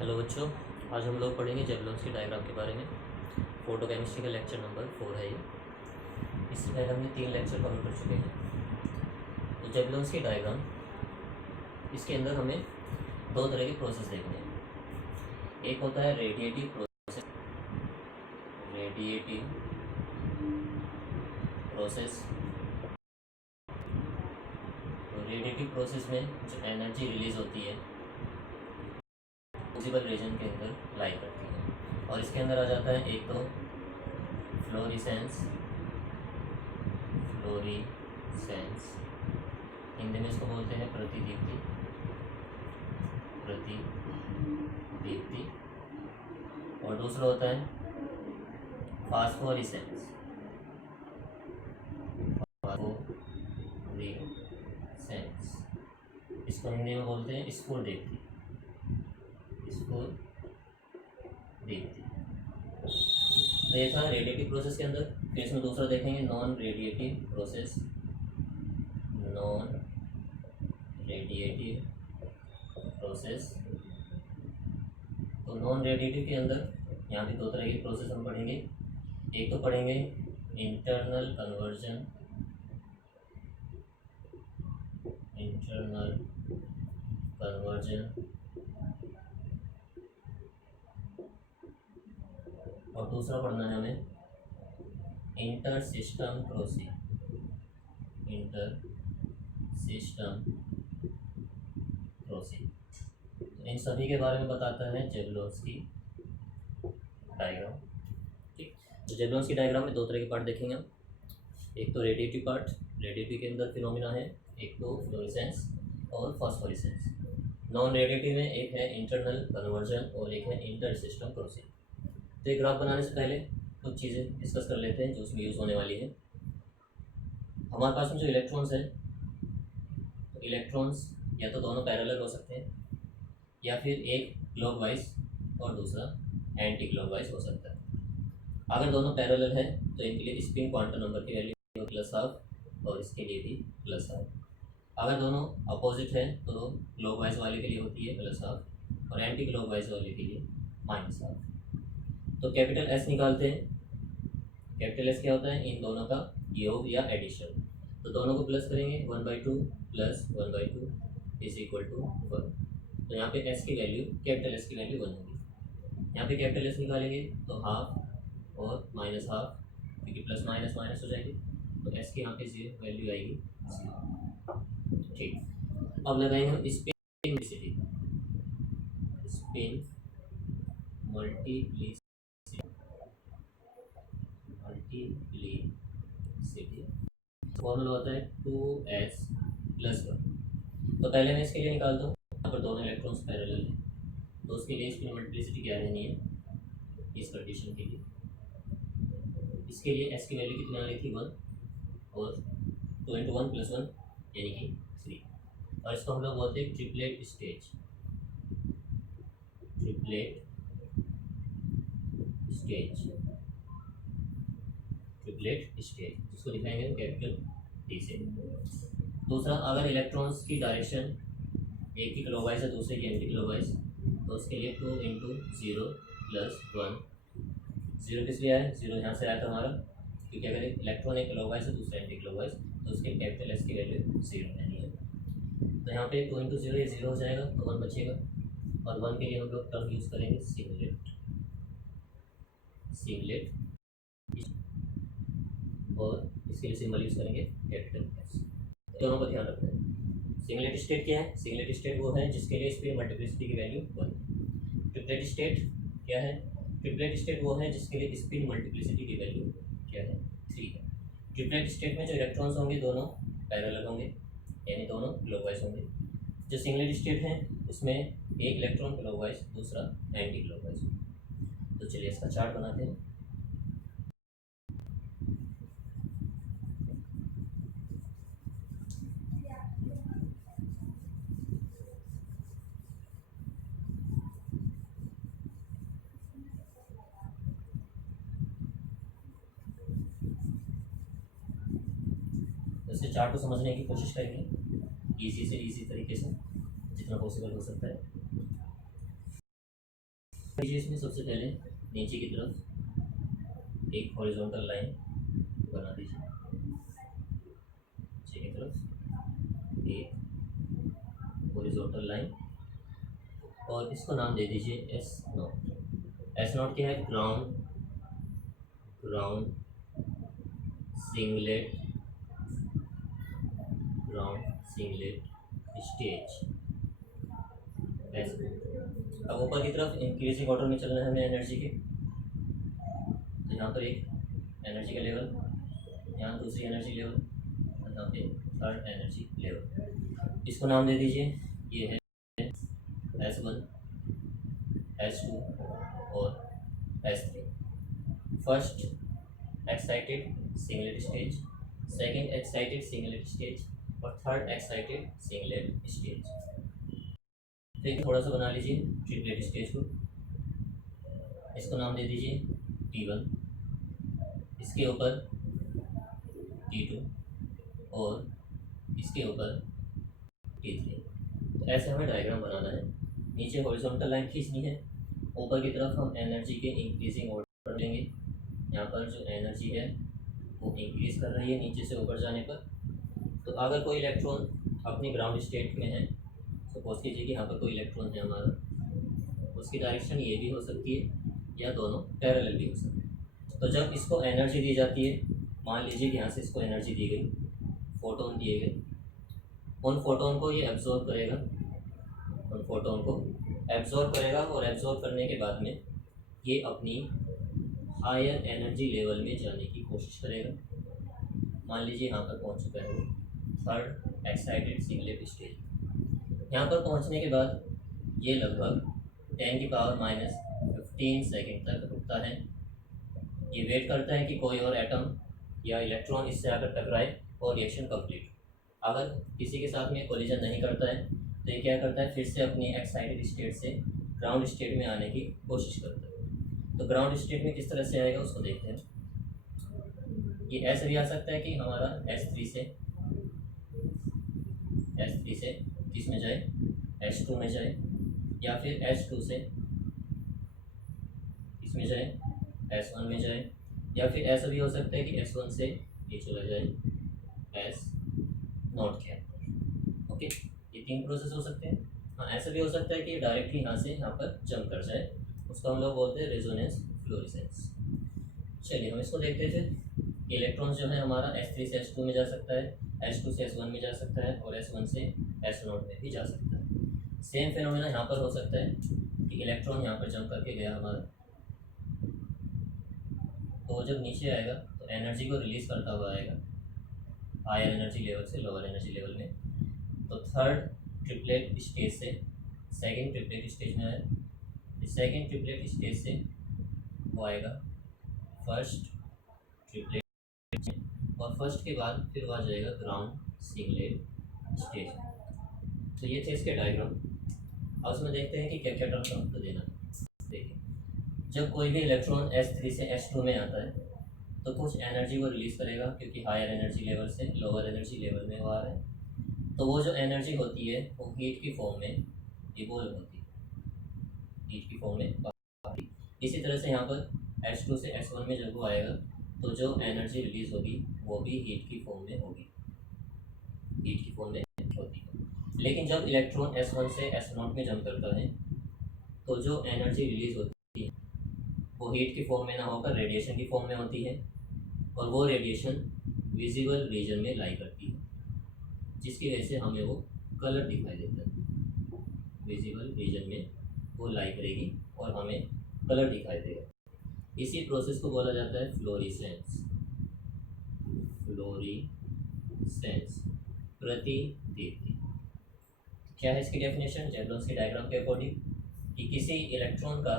Hello बच्चों, आज हम लोग पढ़ेंगे जेवलॉन्स डायग्राम के बारे में। फोटोकेमिस्ट्री का लेक्चर नंबर 4 है ये। इससे पहले हमने 3 लेक्चर कवर कर चुके हैं। तो जेवलॉन्स डायग्राम, इसके अंदर हमें 2 तरह के प्रोसेस देखने हैं। एक होता है रेडिएटिव प्रोसेस। रेडिएटिव प्रोसेस, तो रेडिएटिव प्रोसेस में जो एनर्जी रिलीज होती है विजिबल रीजन के अंदर लाई करती है, और इसके अंदर आ जाता है एक तो फ्लोरिसेंस। फ्लोरिसेंस हिंदी में इसको बोलते हैं प्रतिदीप्ति। प्रतिदीप्ति। और दूसरा होता है फास्फोरिसेंस। फास्फोरिसेंस, इसको हिंदी में बोलते हैं स्फुरदीप्ति। स्फुरदीप्ति। तो ये था रेडिएटिव प्रोसेस के अंदर। फिर इसमें दूसरा देखेंगे non radiative process. Non radiative process, तो नॉन रेडिएटिव के अंदर यहाँ भी 2 तरह की प्रोसेस हम पढ़ेंगे। एक तो पढ़ेंगे इंटरनल कन्वर्जन। इंटरनल कन्वर्जन, और दूसरा पढ़ना है हमें inter system crossing. Inter system crossing, इन सभी के बारे में बताता है जेवलॉन्स डायग्राम। ठीक, तो जेवलॉन्स डायग्राम में 2 तरह के पार्ट देखेंगे हम। एक तो रेडिएटिव पार्ट, रेडिएटिव के अंदर फिनोमिना है, एक तो फ्लोरेसेंस और फास्फोरेसेंस। नॉन रेडिएटिव में एक है इंटरनल कन्वर्जन और एक है इंटर सिस्टम क्रॉसिंग। तो एक ग्राफ बनाने से पहले कुछ चीज़ें डिस्कस कर लेते हैं जो उसमें यूज़ होने वाली है। हमारे पास में जो इलेक्ट्रॉन्स है, तो इलेक्ट्रॉन्स या तो दोनों पैरेलल हो सकते हैं, या फिर एक क्लॉकवाइज और दूसरा एंटी क्लॉकवाइज हो सकता है। अगर दोनों पैरेलल है तो इनके लिए स्पिन क्वांटम नंबर की वैल्यू +12 और इसके लिए भी +12। अगर दोनों अपोजिट है तो क्लॉकवाइज वाले के लिए होती है +12 और एंटी क्लॉकवाइज वाले के लिए -12। तो कैपिटल एस निकालते हैं। कैपिटल एस क्या होता है? इन दोनों का योग या एडिशन। तो दोनों को प्लस करेंगे, 1/2 + 1/2 = 1। तो यहाँ पे एस की वैल्यू, कैपिटल एस की वैल्यू 1 होगी। यहाँ पे कैपिटल एस निकालेंगे तो हाफ और -12, क्योंकि प्लस माइनस माइनस हो जाएगी, तो एस की यहाँ पे 0 वैल्यू आएगी 0। ठीक, अब लगाएंगे हम spin multiplicity. Spin multiplicity formula होता है 2s + 1। तो पहले मैं इसके लिए निकालता हूँ। यहाँ पर दोनों इलेक्ट्रॉन्स पैरेलल हैं, तो उसके लिए इसकी मल्टीप्लिसिटी क्या रहनी है इस कंडीशन के लिए? इसके लिए s की वैल्यू कितनी आ रही थी? 1, और 2 × 1 + 1 यानी कि 3। और इसको हम लोग बोलते हैं triplet stage. Triplet stage, triplet stage, जिसको दिखाएंगे कैपिटल टी से। दूसरा, अगर इलेक्ट्रॉन्स की डायरेक्शन एक की क्लॉकवाइज है, दूसरे की एंटी क्लॉकवाइज, तो उसके लिए 2 × 0 + 1। 0 किस लिए आया? 0 यहाँ से आया था हमारा, क्योंकि अगर एक इलेक्ट्रॉन एक क्लॉकवाइज है, दूसरा एंटी क्लॉकवाइज, तो उसके कैपिटल एस की वैल्यू 0 रहनी है। तो यहाँ पे 2 × 0 ये 0 हो जाएगा, तो 1 बचेगा, और 1 के लिए हम लोग टर्म यूज़ करेंगे सिंगलेट। सिंगलेट, और इसके लिए सिंबल यूज़ करेंगे कैपिटल एस। दोनों को ध्यान रखना है। सिंगलेट स्टेट क्या है? सिंगलेट स्टेट वो है जिसके लिए स्पिन मल्टीप्लिसिटी की वैल्यू 1। ट्रिपलेट स्टेट क्या है? ट्रिपलेट स्टेट वो है जिसके लिए स्पिन मल्टीप्लिसिटी की वैल्यू क्या है? 3 है। ट्रिपलेट स्टेट में जो इलेक्ट्रॉन्स होंगे दोनों पैरेलल होंगे, यानी दोनों क्लॉकवाइज होंगे। जो सिंगलेट स्टेट है उसमें एक इलेक्ट्रॉन क्लॉकवाइज, दूसरा एंटी क्लॉकवाइज। तो चलिए इसका चार्ट बनाते हैं। वैसे चार्ट को समझने की कोशिश करेंगे इजी से इजी तरीके से, जितना पॉसिबल हो सकता है। इसमें सबसे पहले नीचे की तरफ एक हॉरिजॉन्टल लाइन बना दीजिए, नीचे की तरफ एक हॉरिजॉन्टल लाइन, और इसको नाम दे दीजिए एस नॉट। एस नॉट क्या है? Ground ground singlet stage S. अब ऊपर की तरफ इंक्रीजिंग ऑर्डर में चलना है हमें एनर्जी के। तो यहाँ पर एक एनर्जी का लेवल, यहाँ दूसरी एनर्जी लेवल, और यहाँ पे थर्ड एनर्जी लेवल। इसको नाम दे दीजिए, ये है S1, S2 और S3। First excited singlet stage, second excited singlet stage और थर्ड एक्साइटेड सिंगलेट स्टेज। फिर थोड़ा सा बना लीजिए ट्रिपलेट स्टेज को। इसको नाम दे दीजिए T1, इसके ऊपर T2 और इसके ऊपर T3। तो ऐसे हमें डायग्राम बनाना है। नीचे हॉरिजॉन्टल लाइन खींचनी है, ऊपर की तरफ हम एनर्जी के इंक्रीजिंग ऑर्डर लेंगे। यहाँ पर जो एनर्जी है वो इंक्रीज कर रही है नीचे से ऊपर जाने पर। तो अगर कोई इलेक्ट्रॉन अपनी ग्राउंड स्टेट में है, सपोज कीजिए कि यहाँ पर कोई इलेक्ट्रॉन है हमारा, उसकी डायरेक्शन ये भी हो सकती है या दोनों पैरेलल भी हो सकते हैं। तो जब इसको एनर्जी दी जाती है, मान लीजिए कि यहाँ से इसको एनर्जी दी गई, फोटोन दिए गए, उन फोटोन को ये एब्जॉर्ब करेगा, उन फोटोन को एब्जॉर्ब करेगा और एब्जॉर्ब करने के बाद में ये अपनी हायर एनर्जी लेवल में जाने की कोशिश करेगा। मान लीजिए यहाँ पर पहुँच चुका है वो थर्ड एक्साइटेड सिंगलेट स्टेज। यहाँ पर पहुँचने के बाद ये लगभग 10⁻⁻15 सेकेंड तक रुकता है। ये वेट करता है कि कोई और एटम या इलेक्ट्रॉन इससे आकर टकराए और रिएक्शन कंप्लीट। अगर किसी के साथ में कोलिजन नहीं करता है तो ये क्या करता है, फिर से अपनी एक्साइटेड स्टेट से ग्राउंड स्टेट में आने की कोशिश करता है। तो ग्राउंड स्टेट में किस तरह से आएगा उसको देखते हैं। ये ऐसे भी आ सकता है कि हमारा S3 से किस में जाए, S2 में जाए, या फिर S2 से किस में जाए, S1 में जाए, या फिर ऐसा भी हो सकता है कि S1 से ये चला जाए S0 के अंदर। ओके, ये 3 प्रोसेस हो सकते हैं। हाँ, ऐसा भी हो सकता है कि डायरेक्टली यहाँ से यहाँ पर जंप कर जाए, उसको हम लोग बोलते हैं रेजोनेंस फ्लोरेसेंस। चलिए हम इसको देखते हैं। फिर इलेक्ट्रॉन जो है हमारा S3 से S2 में जा सकता है, S2 से S1 में जा सकता है और S1 से S0 में भी जा सकता है। सेम फिनोमेना यहाँ पर हो सकता है कि इलेक्ट्रॉन यहाँ पर जंप करके गया हमारा, तो जब नीचे आएगा तो एनर्जी को रिलीज करता हुआ आएगा हायर एनर्जी लेवल से लोअर एनर्जी लेवल में। तो थर्ड ट्रिपलेट स्टेज से सेकंड ट्रिपलेट स्टेज में आया, सेकंड ट्रिपलेट स्टेज से वो आएगा फर्स्ट ट्रिपलेट, और फर्स्ट के बाद फिर वो आ जाएगा ग्राउंड सिंगलेट स्टेज। तो ये थे इसके डायग्राम। अब उसमें देखते हैं कि क्या क्या टर्म्स आपको देना है। देखिए, जब कोई भी इलेक्ट्रॉन S3 से S2 में आता है तो कुछ एनर्जी को रिलीज़ करेगा, क्योंकि हायर एनर्जी लेवल से लोअर एनर्जी लेवल में वो आ रहा है। तो वो जो एनर्जी होती है वो हीट की फॉर्म में इवोल्व होती है, हीट की फॉर्म में। इसी तरह से यहाँ पर S2 से S1 में जब वो आएगा तो जो एनर्जी रिलीज़ होगी वो भी हीट की फॉर्म में होगी, हीट की फॉर्म में होती है। लेकिन जब इलेक्ट्रॉन S1 से S0 में जंप करता है तो जो एनर्जी रिलीज़ होती है वो हीट की फॉर्म में ना होकर रेडिएशन की फॉर्म में होती है, और वो रेडिएशन विजिबल रीजन में लाई करती है, जिसकी वजह से हमें वो कलर दिखाई देता है। विजिबल रीजन में वो लाई करेगी और हमें कलर दिखाई देगा। इसी प्रोसेस को बोला जाता है फ्लोरिसेंस। फ्लोरिसेंस, प्रतिदीप्ति। क्या है इसकी डेफिनेशन जैवलॉन्स के डायग्राम के अकॉर्डिंग, कि किसी इलेक्ट्रॉन का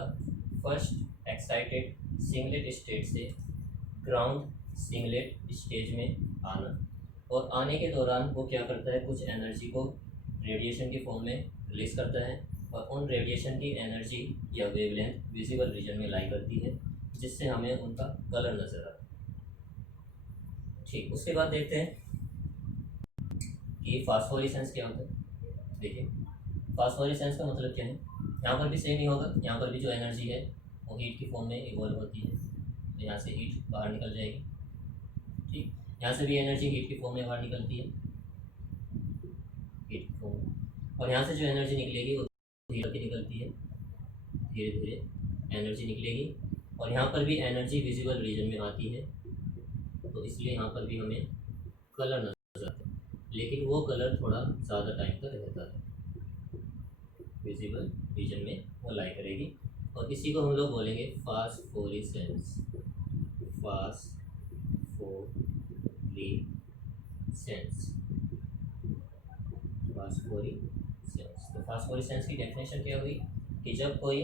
फर्स्ट एक्साइटेड सिंगलेट स्टेट से ग्राउंड सिंगलेट स्टेज में आना, और आने के दौरान वो क्या करता है, कुछ एनर्जी को रेडिएशन की फॉर्म में रिलीज करता है, और उन रेडिएशन की एनर्जी या वेवलेंथ विजिबल रीजन में लाई करती है, जिससे हमें उनका कलर नजर आता है। ठीक, उसके बाद देखते हैं कि फास्फोरेसेंस क्या होता है। देखिए, फास्फोरेसेंस का मतलब क्या है। यहाँ पर भी सेम ही होगा, यहाँ पर भी जो एनर्जी है वो हीट की फॉर्म में इवॉल्व होती है, तो यहाँ से हीट बाहर निकल जाएगी। ठीक, यहाँ से भी एनर्जी हीट की फॉर्म में बाहर निकलती है, हीट की फॉर्म में, और यहाँ से जो एनर्जी निकलेगी वो धीरे धीरे निकलती है, धीरे धीरे एनर्जी निकलेगी, और यहाँ पर भी एनर्जी विजिबल रीजन में आती है, तो इसलिए यहाँ पर भी हमें कलर नजर आता है, लेकिन वो कलर थोड़ा ज़्यादा टाइम तक रहता है, विजिबल रीजन में वो लाई करेगी, और इसी को हम लोग बोलेंगे फास्फोरेसेंस, फास्फोरेसेंस। तो फास्फोरेसेंस की डेफिनेशन क्या हुई कि जब कोई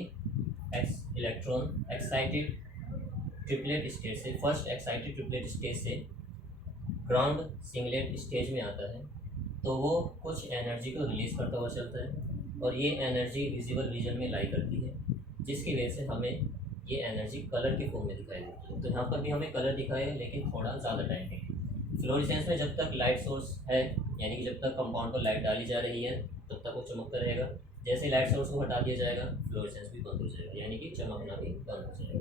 इलेक्ट्रॉन एक्साइटेड ट्रिपलेट स्टेज से, फर्स्ट एक्साइटेड ट्रिपलेट स्टेज से ग्राउंड सिंगलेट स्टेज में आता है, तो वो कुछ एनर्जी को रिलीज करता हुआ चलता है, और ये एनर्जी विजिबल रीजन में लाई करती है, जिसकी वजह से हमें ये एनर्जी कलर के फॉर्म में दिखाई देती है। तो यहाँ पर भी हमें कलर दिखाएगा, लेकिन थोड़ा ज़्यादा टाइम है। फ्लोरेसेंस में जब तक लाइट सोर्स है, यानी कि जब तक कंपाउंड पर लाइट डाली जा रही है, तब तक वो चमकता रहेगा। जैसे लाइट सोर्स को हटा दिया जाएगा, फ्लोरेसेंस भी बंद हो जाएगा, यानी कि चमकना भी बंद हो जाएगा।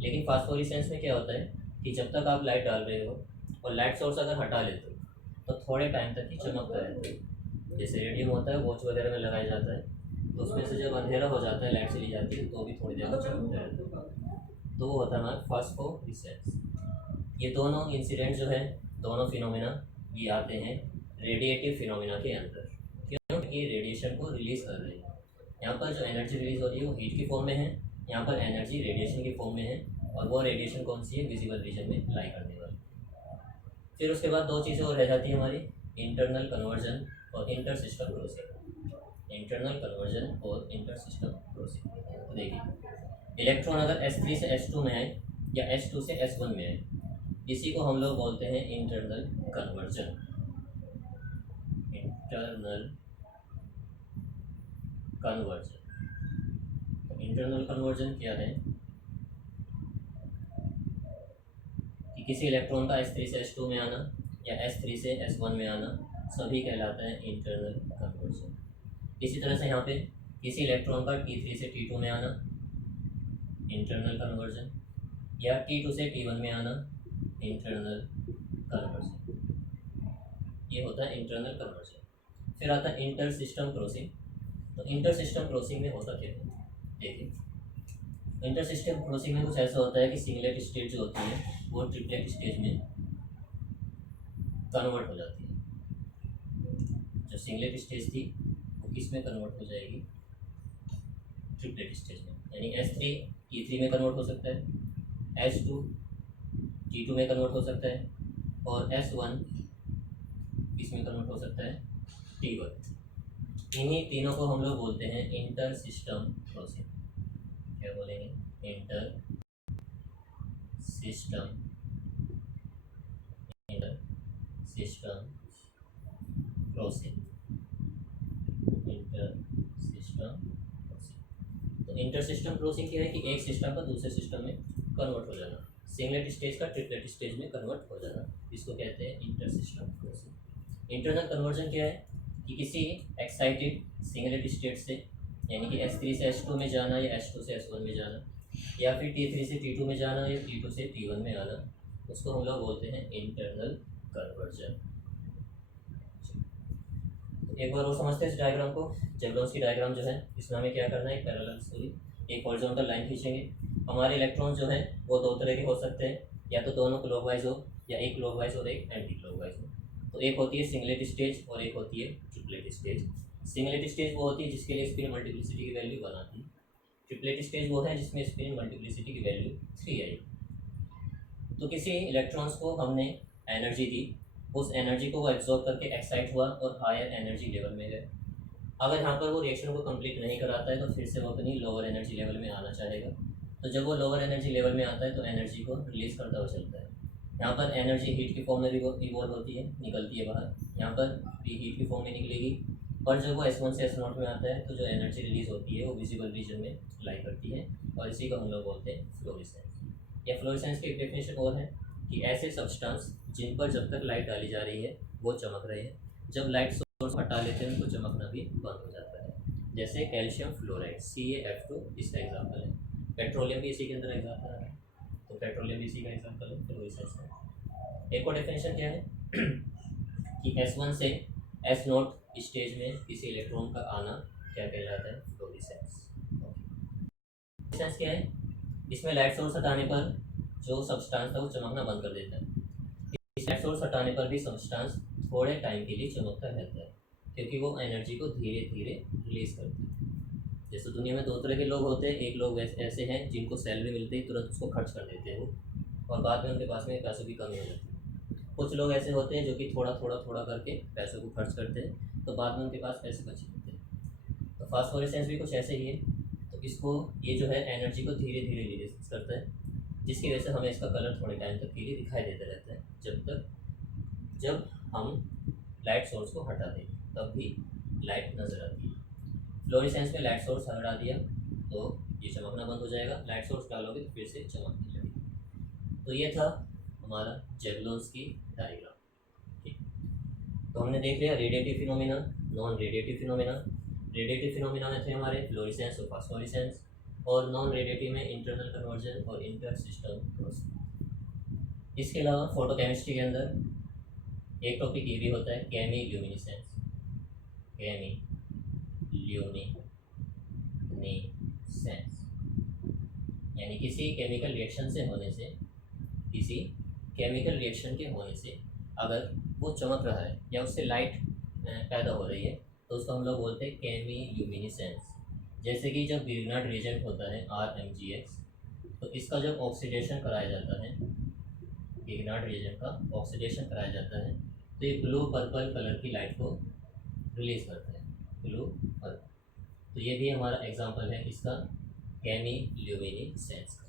लेकिन फास्फोरेसेंस में क्या होता है कि जब तक आप लाइट डाल रहे हो और लाइट सोर्स अगर हटा लेते हो, तो थोड़े टाइम तक ही चमकता रहता है। जैसे रेडियम होता है, वॉच वगैरह में लगाया जाता है, तो उसमें से जब अंधेरा हो जाता है, लाइट चली जाती है, तो भी थोड़ी देर में चमकता रहता है, तो वो होता है हमारा फास्फोरेसेंस। ये दोनों इंसिडेंट जो है, दोनों फिनोमिना, ये आते हैं रेडिएटिव फिनोमिना के अंदर, क्योंकि रेडिएशन को रिलीज कर रहे हैं। यहाँ पर जो एनर्जी रिलीज हो रही है वो हीट की फॉर्म में है, यहाँ पर एनर्जी रेडिएशन की फॉर्म में है, और वो रेडिएशन कौन सी है, विजिबल रीजन में लाई करने वाली। फिर उसके बाद दो चीज़ें और रह जाती है हमारी, इंटरनल कन्वर्जन और inter system crossing. Internal conversion और इंटर सिस्टम क्रॉसिंग। तो देखिए, इलेक्ट्रॉन अगर S3 से S2 में आए या S2 से S1 में आए, इसी को हम लोग बोलते हैं internal conversion. Internal conversion, internal conversion क्या है कि किसी इलेक्ट्रॉन का S3 से S2 में आना या S3 से S1 में आना, सभी कहलाता है इंटरनल कन्वर्जन। इसी तरह से यहाँ पे किसी इलेक्ट्रॉन का T3 से T2 में आना, इंटरनल कन्वर्जन, या T2 से T1 में आना, इंटरनल कन्वर्जन, ये होता है इंटरनल कन्वर्जन। फिर आता है इंटर सिस्टम क्रॉसिंग। तो इंटर सिस्टम क्रॉसिंग में होता क्या है, देखिए, इंटर सिस्टम क्रॉसिंग में कुछ ऐसा होता है कि सिंगलेट स्टेट जो होती है वो ट्रिपलेट स्टेज में कन्वर्ट हो जाती है। जो सिंगलेट स्टेज थी वो किस में कन्वर्ट हो जाएगी, ट्रिपलेट स्टेज में, यानी S3 T3 में कन्वर्ट हो सकता है, S2 T2 में कन्वर्ट हो सकता है, और S1 किस में कन्वर्ट हो सकता है, T1। इन्हीं तीनों को हम लोग बोलते हैं इंटर सिस्टम क्रॉसिंग। क्या बोलेंगे, inter system, inter system crossing, inter system crossing. तो इंटर सिस्टम क्रॉसिंग क्या है कि एक सिस्टम का दूसरे सिस्टम में कन्वर्ट हो जाना, सिंगलेट स्टेज का ट्रिपलेट स्टेज में कन्वर्ट हो जाना, इसको कहते हैं inter system crossing. Internal conversion क्या है कि किसी एक्साइटेड सिंगलेट स्टेट से, यानी कि S3 से S2 में जाना या S2 से S1 में जाना, या फिर T3 से T2 में जाना या T2 से T1 में आना, उसको हम लोग बोलते हैं इंटरनल कन्वर्जन। एक बार और समझते हैं इस डायग्राम को। जेवलॉन्स्की डायग्राम जो है, इसमें हमें क्या करना है, एक पैरेलल सॉरी एक हॉरिजॉन्टल लाइन खींचेंगे। हमारे इलेक्ट्रॉन जो है वो दो तरह के हो सकते हैं, या तो दोनों क्लॉकवाइज हो, या एक क्लॉकवाइज और एक एंटी क्लॉकवाइज हो। तो एक होती है सिंगलेट स्टेज और एक होती है ट्रिपलेट स्टेज। सिंगलेट स्टेज वो होती है जिसके लिए स्पिन मल्टीप्लिसिटी की वैल्यू 1 आती है, ट्रिपलेट स्टेज वो है जिसमें स्पिन मल्टीप्लिसिटी की वैल्यू 3 आई। तो किसी इलेक्ट्रॉन्स को हमने एनर्जी दी, उस एनर्जी को वो एब्जॉर्ब करके एक्साइट हुआ और हायर एनर्जी लेवल में गए। अगर यहाँ पर वो रिएक्शन को कंप्लीट नहीं कराता है, तो फिर से वो अपनी लोअर एनर्जी लेवल में आना चाहेगा। तो जब वो लोअर एनर्जी लेवल में आता है तो एनर्जी को रिलीज करता हुआ चलता है। यहाँ पर एनर्जी हीट की फॉर्म में इवॉल्व होती है, निकलती है बाहर, यहाँ पर भी हीट की फॉर्म में निकलेगी। और जब वो S1 से S0 में आता है तो जो एनर्जी रिलीज होती है वो विजिबल रीजन में लाई करती है, और इसी को हम लोग बोलते हैं फ्लोरेसेंस। या फ्लोरेसेंस की एक डेफिनेशन और है कि ऐसे सब्सटेंस जिन पर जब तक लाइट डाली जा रही है वो चमक रहे हैं, जब लाइट सोर्स हटा लेते हैं तो चमकना भी बंद हो जाता है। जैसे कैल्शियम फ्लोराइड CaF2 इसका एग्जाम्पल है। पेट्रोलियम भी इसी के अंदर एग्जाम्पल आ रहा है, तो पेट्रोलियम भी इसी का एग्जाम्पल है फ्लोरिसेंस का। एक और डेफिनेशन क्या है कि S1 से S0 स्टेज में किसी इलेक्ट्रॉन का आना क्या कहलाता है? फ्लोरिसेंस। फ्लोरिसेंस क्या है? इसमें लाइट सोर्स हटाने पर जो सब्सटेंस था वो चमकना बंद कर देता है। इस लाइट सोर्स हटाने पर भी सब्सटेंस थोड़े टाइम के लिए चमकता रहता है, क्योंकि वो एनर्जी को धीरे धीरे रिलीज करते हैं। जैसे दुनिया में दो तरह के लोग होते हैं, एक लोग ऐसे हैं जिनको सैलरी मिलते ही तुरंत उसको खर्च कर देते हैं वो, और बाद में उनके पास में पैसों की कमी हो जाती है। कुछ लोग ऐसे होते हैं जो कि थोड़ा थोड़ा थोड़ा करके पैसों को खर्च करते हैं, तो बाद में उनके पास पैसे बचे होते हैं। तो फास्फोरेसेंस भी कुछ ऐसे ही है। तो इसको ये जो है एनर्जी को धीरे धीरे रिलीज करता है, जिसकी वजह से हमें इसका कलर थोड़े टाइम तक के लिए दिखाई देता रहता है, जब हम लाइट सोर्स को हटा दें तब भी लाइट नज़र आती है। फ्लोरेसेंस में लाइट सोर्स हटा दिया तो ये चमकना बंद हो जाएगा, लाइट सोर्स डालोगे तो फिर से चमकने लगेगी। तो ये था हमारा जेवलॉन्स की डायग्राम। ठीक, तो हमने देख लिया radiative phenomena, non radiative phenomena. Radiative phenomena में थे हमारे फ्लोरेसेंस और फास्फोरेसेंस, और नॉन रेडिएटिव में इंटरनल कन्वर्जन और इंटर सिस्टम क्रॉसिंग। इसके अलावा फोटोकेमिस्ट्री के अंदर एक टॉपिक ये भी होता है केमी ल्यूमिनेसेंस। केमी ल्यूमिनेसेंस यानी किसी केमिकल रिएक्शन से होने से, किसी केमिकल रिएक्शन के होने से अगर वो चमक रहा है या उससे लाइट पैदा हो रही है तो उसको हम लोग बोलते हैं केमी ल्यूमिनेसेंस। जैसे कि जब गिरनाट रिएजेंट होता है RMgX, तो इसका जब ऑक्सीडेशन कराया जाता है, गिरनाट रिएजेंट का ऑक्सीडेशन कराया जाता है, तो ये ब्लू पर्पल कलर की लाइट को रिलीज करता है, ब्लू पर्पल। तो ये भी हमारा एग्जांपल है इसका केमी ल्यूमिनेसेंस का।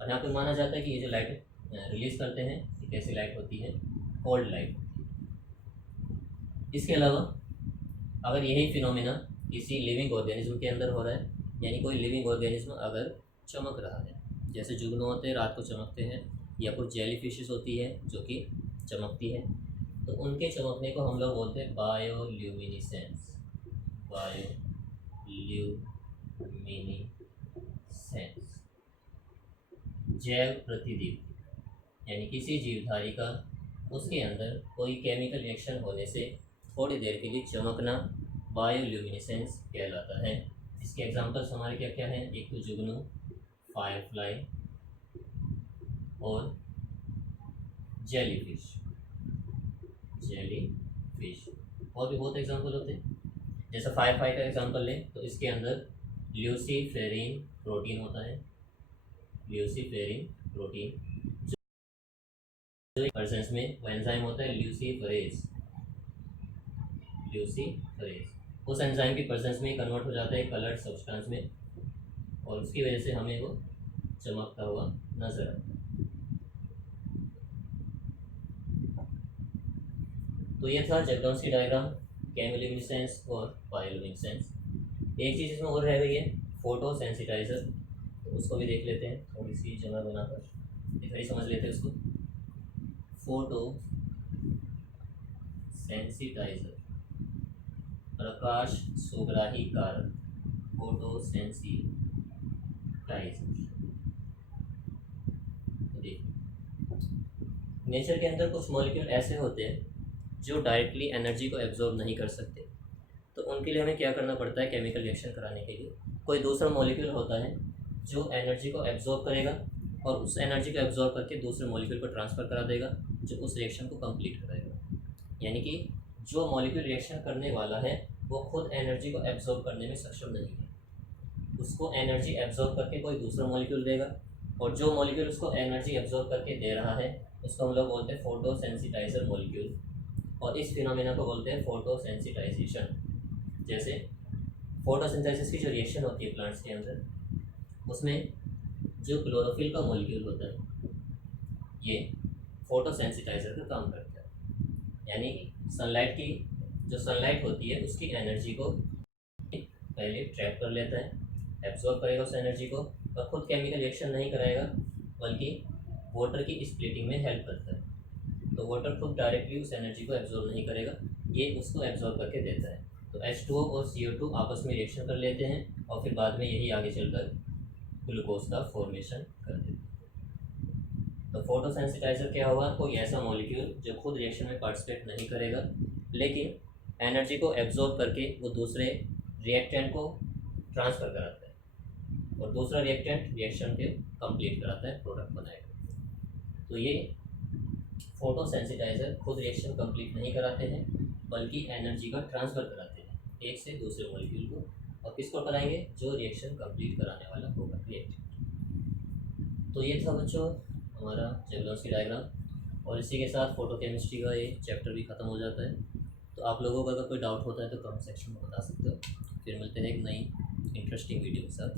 और यहाँ पे माना जाता है कि ये जो लाइट रिलीज करते हैं ये कैसी लाइट होती है? Cold light. इसके अलावा अगर यही फिनोमिना किसी लिविंग ऑर्गेनिज्म के अंदर हो रहा है, यानी कोई लिविंग ऑर्गेनिज्म अगर चमक रहा है, जैसे जुगनू होते हैं रात को चमकते हैं, या कुछ जेली फिशेस होती है जो कि चमकती है, तो उनके चमकने को हम लोग बोलते हैं बायोल्यूमिनेसेंस। बायोल्यूमिनेसेंस। जैव प्रतिदीप्ति, यानी किसी जीवधारी का उसके अंदर कोई केमिकल रिएक्शन होने से थोड़ी देर के लिए चमकना बायोल्यूमिनेसेंस कहलाता है। इसके एग्जांपल्स हमारे क्या क्या हैं? एक तो जुगनू, फायरफ्लाई और जेलीफिश। और भी बहुत एग्जांपल होते हैं। जैसे फायरफ्लाई का एग्जांपल लें तो इसके अंदर ल्यूसीफेरिन प्रोटीन होता है, ल्यूसीफेरिन प्रोटीन, जो प्रेजेंस में वो एंजाइम होता है ल्यूसीफरेज। उस एंजाइम की प्रेजेंस में कन्वर्ट हो जाता है कलर्ड सब्सटेंस में, और उसकी वजह से हमें वो चमकता हुआ नजर आता है। तो ये था जेवलॉन्स की डायग्राम, केमिल्यूमिनेसेंस और बायोल्यूमिनेसेंस। एक चीज़ इसमें और रह गई है, फोटो सेंसिटाइजर, तो उसको भी देख लेते हैं, थोड़ी सी जगह बनाकर इधर समझ लेते हैं उसको। फोटो सेंसिटाइजर, प्रकाश सुग्राही कारक, फोटो सेंसिटाइजर। नेचर के अंदर कुछ मॉलिक्यूल ऐसे होते हैं जो डायरेक्टली एनर्जी को एब्जॉर्ब नहीं कर सकते, तो उनके लिए हमें क्या करना पड़ता है? केमिकल रिएक्शन कराने के लिए कोई दूसरा मॉलिक्यूल होता है जो एनर्जी को एब्जॉर्ब करेगा, और उस एनर्जी को एब्जॉर्ब करके दूसरे मॉलिक्यूल को ट्रांसफ़र करा देगा, जो उस रिएक्शन को कंप्लीट कराएगा। यानी कि जो मॉलिक्यूल रिएक्शन करने वाला है वो खुद एनर्जी को एब्जॉर्ब करने में सक्षम नहीं है, उसको एनर्जी एब्जॉर्ब करके कोई दूसरा मॉलिक्यूल देगा, और जो मॉलिक्यूल उसको एनर्जी एब्जॉर्ब करके दे रहा है उसको हम लोग बोलते हैं फोटो सेंसिटाइजर मॉलिक्यूल, और इस फिनोमेना को बोलते हैं फोटो सेंसिटाइजेशन। जैसे फोटोसिंथेसिस की जो रिएक्शन होती है प्लांट्स के अंदर, उसमें जो क्लोरोफिल का मॉलिक्यूल होता है ये फोटो सेंसिटाइजर का काम करता है, यानी सनलाइट होती है उसकी एनर्जी को पहले ट्रैप कर लेता है, एब्जॉर्ब करेगा उस एनर्जी को, और खुद केमिकल रिएक्शन नहीं कराएगा बल्कि वाटर की स्प्लिटिंग में हेल्प करता है। तो वाटर खुद डायरेक्टली उस एनर्जी को एब्जॉर्ब नहीं करेगा, ये उसको एब्जॉर्ब करके देता है। तो H2O और CO2 आपस में रिएक्शन कर लेते हैं और फिर बाद में यही आगे चलकर ग्लूकोज का फॉर्मेशन कर देते हैं। तो फोटोसेंसिटाइजर क्या होगा, कोई ऐसा मॉलिक्यूल जो खुद रिएक्शन में पार्टिसिपेट नहीं करेगा लेकिन एनर्जी को एब्जॉर्ब करके वो दूसरे रिएक्टेंट को ट्रांसफ़र कराता है और दूसरा रिएक्टेंट रिएक्शन के कंप्लीट कराता है, प्रोडक्ट बनाएगा। तो ये फोटोसेंसिटाइजर खुद रिएक्शन कंप्लीट नहीं कराते हैं बल्कि एनर्जी का ट्रांसफ़र कराते हैं एक से दूसरे मॉलिक्यूल को, और किसको कराएंगे, जो रिएक्शन कंप्लीट कराने वाला होगा रिएक्टेंट। तो ये था बच्चों हमारा जेवलॉन्स्की डायग्राम, और इसी के साथ फोटोकेमिस्ट्री का ये चैप्टर भी ख़त्म हो जाता है। तो आप लोगों का अगर कोई डाउट होता है तो कमेंट सेक्शन में बता सकते हो। फिर मिलते हैं एक नई इंटरेस्टिंग वीडियो के साथ।